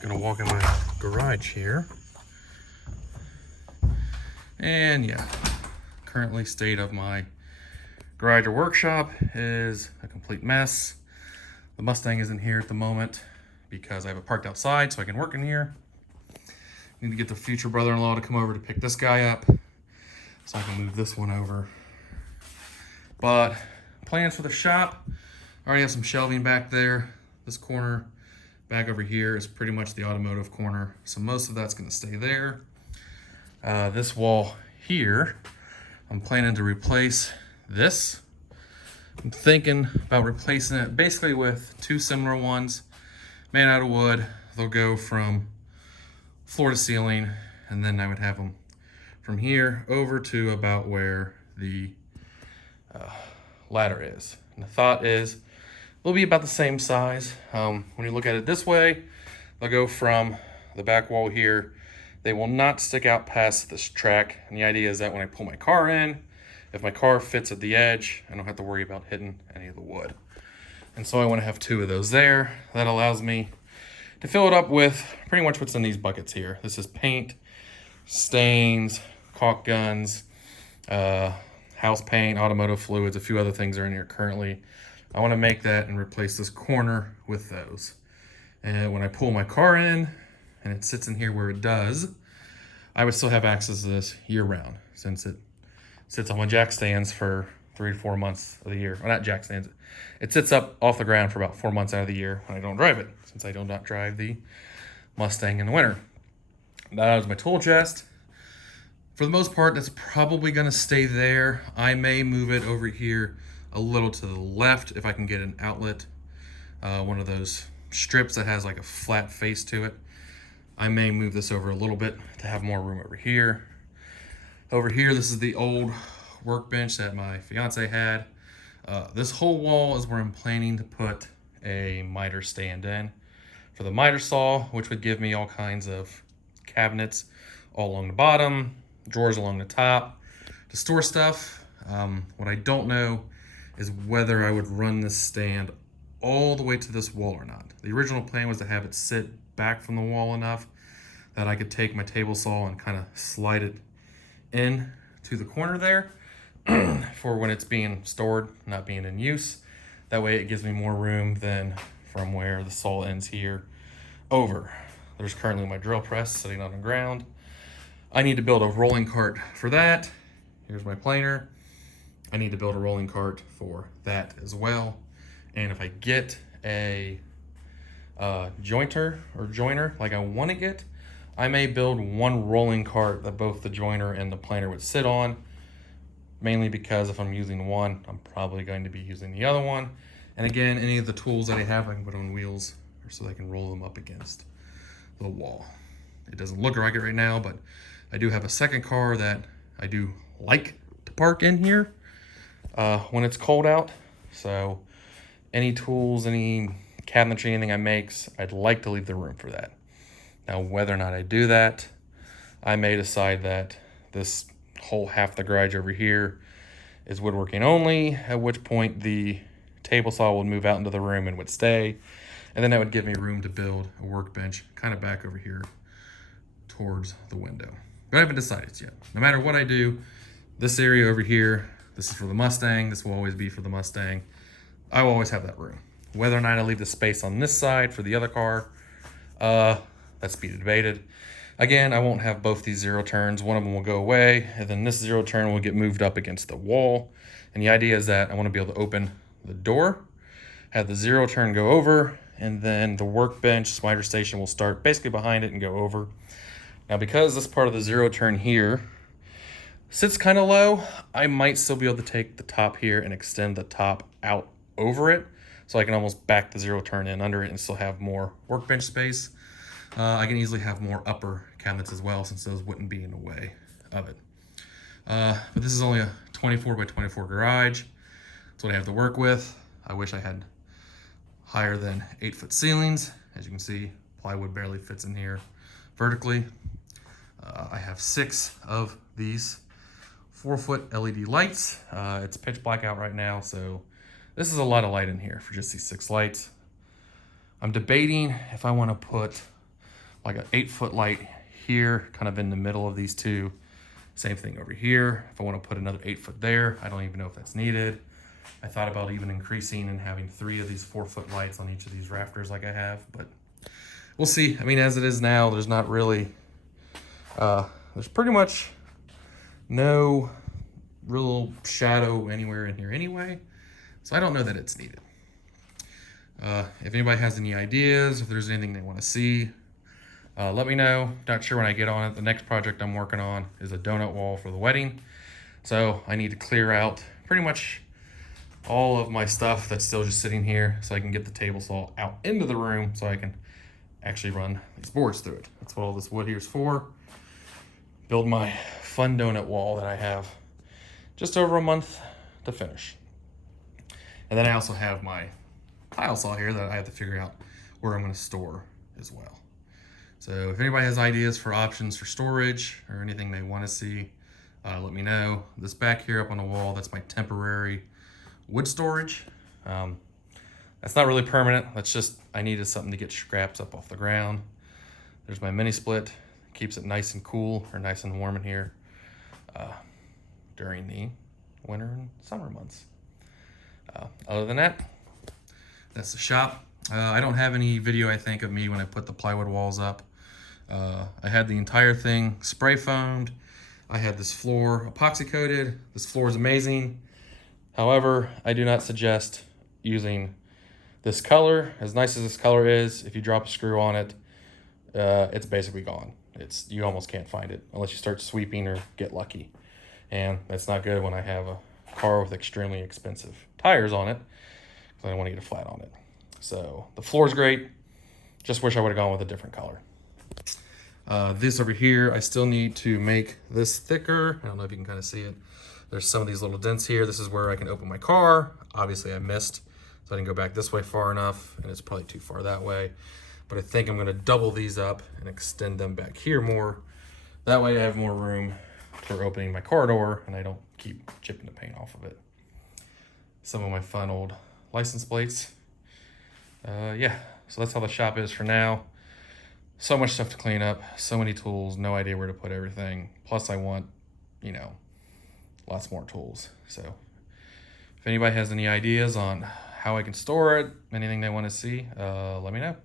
Gonna walk in my garage here. And yeah, currently state of my garage or workshop is a complete mess. The Mustang isn't here at the moment because I have it parked outside so I can work in here. Need to get the future brother-in-law to come over to pick this guy up so I can move this one over. But plans for the shop, I already have some shelving back there. This corner back over here is pretty much the automotive corner, so most of that's gonna stay there. This wall here, I'm planning to replace this. I'm thinking about replacing it basically with two similar ones made out of wood. They'll go from floor to ceiling, and then I would have them from here over to about where the ladder is. And the thought is they'll be about the same size. When you look at it this way, they'll go from the back wall here. They will not stick out past this track. And the idea is that when I pull my car in, if my car fits at the edge, I don't have to worry about hitting any of the wood. And so I want to have two of those there. That allows me to fill it up with pretty much what's in these buckets here. This is paint, stains, caulk guns, house paint, automotive fluids, a few other things are in here currently. I want to make that and replace this corner with those. And when I pull my car in and it sits in here where it does, I would still have access to this year round since it sits on my jack stands for 3 to 4 months of the year. Well, not jack stands. It sits up off the ground for about 4 months out of the year when I don't drive it, since I do not drive the Mustang in the winter. That is my tool chest. For the most part, that's probably gonna stay there. I may move it over here a little to the left if I can get an outlet, one of those strips that has like a flat face to it. I may move this over a little bit to have more room over here. Over here, this is the old workbench that my fiance had. This whole wall is where I'm planning to put a miter stand in for the miter saw, which would give me all kinds of cabinets all along the bottom, drawers along the top to store stuff. What I don't know is whether I would run this stand all the way to this wall or not. The original plan was to have it sit back from the wall enough that I could take my table saw and kind of slide it in to the corner there for when it's being stored, not being in use. That way it gives me more room than from where the saw ends here over. There's currently my drill press sitting on the ground. I need to build a rolling cart for that. Here's my planer. I need to build a rolling cart for that as well. And if I get a jointer like I want to get, I may build one rolling cart that both the joiner and the planer would sit on, mainly because if I'm using one, I'm probably going to be using the other one. And again, any of the tools that I have, I can put on wheels so I can roll them up against the wall. It doesn't look like it right now, but I do have a second car that I do like to park in here when it's cold out. So any tools, any cabinetry, anything I make, I'd like to leave the room for that. Now, whether or not I do that, I may decide that this whole half the garage over here is woodworking only, at which point the table saw would move out into the room and would stay. And then that would give me room to build a workbench kind of back over here towards the window. But I haven't decided yet. No matter what I do, this area over here, this is for the Mustang. This will always be for the Mustang. I will always have that room. Whether or not I leave the space on this side for the other car, that's to be debated. Again, I won't have both these zero turns. One of them will go away, and then this zero turn will get moved up against the wall. And the idea is that I want to be able to open the door, have the zero turn go over, and then the workbench miter station will start basically behind it and go over. Now, because this part of the zero turn here sits kind of low, I might still be able to take the top here and extend the top out over it, so I can almost back the zero turn in under it and still have more workbench space. I can easily have more upper cabinets as well, since those wouldn't be in the way of it. But this is only a 24 by 24 garage. That's what I have to work with. I wish I had higher than 8-foot ceilings. As you can see, plywood barely fits in here vertically. I have 6 of these 4-foot LED lights. It's pitch black out right now, so this is a lot of light in here for just these 6 lights. I'm debating if I want to put like an 8-foot light here, kind of in the middle of these two. Same thing over here. If I want to put another 8-foot there, I don't even know if that's needed. I thought about even increasing and having 3 of these 4-foot lights on each of these rafters like I have, but we'll see. I mean, as it is now, there's not really, there's pretty much no real shadow anywhere in here anyway, so I don't know that it's needed. If anybody has any ideas, if there's anything they want to see, let me know. Not sure when I get on it. The next project I'm working on is a donut wall for the wedding, so I need to clear out pretty much all of my stuff that's still just sitting here so I can get the table saw out into the room so I can actually run these boards through it. That's what all this wood here is for. Build my fun donut wall that I have just over a month to finish. And then I also have my tile saw here that I have to figure out where I'm going to store as well. So if anybody has ideas for options for storage or anything they want to see, let me know. This back here up on the wall, that's my temporary wood storage. That's not really permanent. That's just, I needed something to get scraps up off the ground. There's my mini split. Keeps it nice and cool, or nice and warm in here during the winter and summer months. Other than that, that's the shop. I don't have any video, I think, of me when I put the plywood walls up. I had the entire thing spray foamed. I had this floor epoxy coated. This floor is amazing. However, I do not suggest using this color. As nice as this color is, if you drop a screw on it, it's basically gone. You almost can't find it unless you start sweeping or get lucky. And that's not good when I have a car with extremely expensive tires on it, because I don't want to get a flat on it. So the floor is great. Just wish I would have gone with a different color. This over here, I still need to make this thicker. I don't know if you can kind of see it. There's some of these little dents here. This is where I can open my car. Obviously I missed, so I didn't go back this way far enough, and it's probably too far that way. But I think I'm gonna double these up and extend them back here more. That way I have more room for opening my car door and I don't keep chipping the paint off of it. Some of my fun old license plates. Yeah, so that's how the shop is for now. So much stuff to clean up, so many tools, no idea where to put everything. Plus I want, you know, lots more tools. So if anybody has any ideas on how I can store it, anything they want to see, let me know.